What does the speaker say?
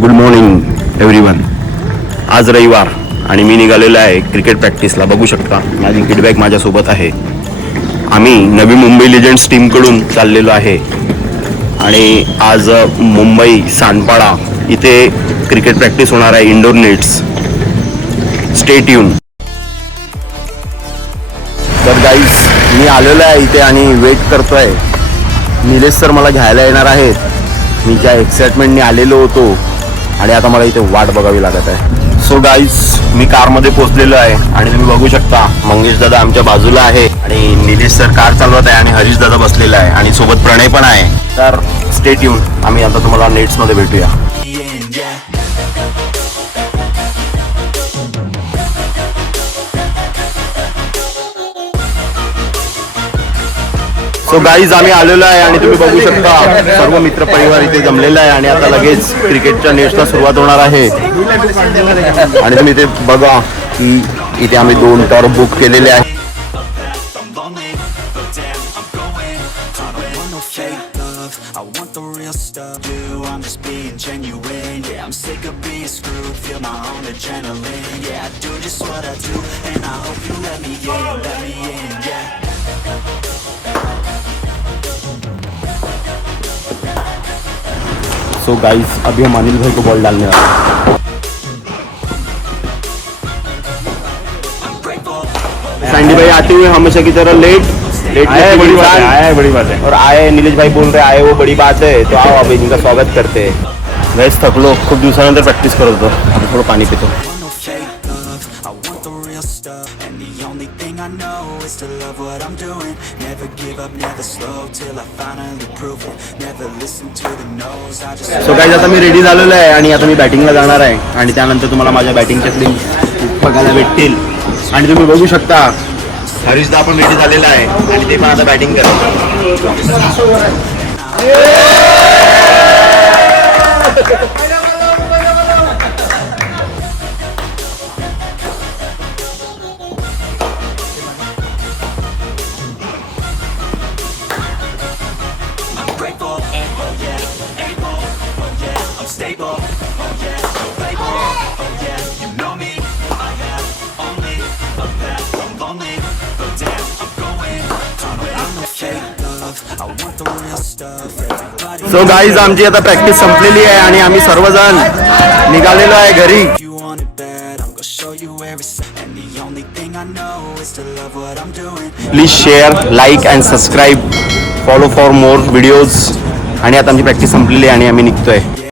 Good morning everyone. आज रविवार आणि मी निघालेलो आहे क्रिकेट प्रॅक्टिसला. बघू शकता माझी किडबॅग माझ्यासोबत आहे. आम्ही नवी मुंबई लेजंड्स टीमकडून चाललेलो आहे आणि आज मुंबई सांडपाडा इथे क्रिकेट प्रॅक्टिस होणार आहे. Indoor nets. Stay tune. तर गाईज मी आलेलो आहे इथे आणि वेट करतोय. निलेश सर मला घ्यायला येणार आहेत. मी ज्या एक्साइटमेंटने आलेलो होतो आणि आता मला इथे वाट बघावी लागत आहे. सो गाईज मी कारमध्ये पोहोचलेलो आहे आणि तुम्ही बघू शकता मंगेश दादा आमच्या बाजूला आहे आणि निलेश सर कार चालवत आहे आणि हरीश दादा बसलेला आहे आणि सोबत प्रणय पण आहे. तर स्टे ट्यून. आम्ही आता तुम्हाला नेट्समध्ये भेटूया. सो गाईज आम्ही आलेलो आहे आणि तुम्ही बघू शकता सर्व मित्र परिवार इथे जमलेला आहे आणि आता लगेच क्रिकेटच्या नेट्सला सुरुवात होणार आहे. आणि तुम्ही इथे बघा की इथे आम्ही 2 टर्फ बुक केलेले आहेत. सो गाइस अभी हम अनिल भाई को बॉल डालने वाले हैं. सैंडी भाई आते हुए हमेशा की तरह लेट आए बड़ी बात है, आए बड़ी बात है. और आए नीलेश भाई बोल रहे आए वो बड़ी बात है. तो आओ अभी इनका स्वागत करते हैं. गाइस थकलो खूप दिवसानंतर प्रॅक्टिस करत होतो. आता थोडं पाणी पितो. To love what I'm doing, never give up, never slow till I finally prove it. Never listen to the no's. I just So guys आता मी रेडी झालेलो आहे आणि आता मी बॅटिंगला जाणार आहे आणि त्यानंतर तुम्हाला माझ्या बॅटिंगच्या क्लिप्स बघायला भेटतील. आणि तुम्ही बघू शकता हरीशदा पण रेडी झालेला आहे आणि ते पण आता बॅटिंग करतात. सो गाईज आमची आता प्रॅक्टिस संपलेली आहे आणि आम्ही सर्वजण निघालेलो आहे घरी. Please share, like and subscribe, follow for more videos. आणि आता आमची प्रॅक्टिस संपलेली आहे आणि आम्ही निघतोय.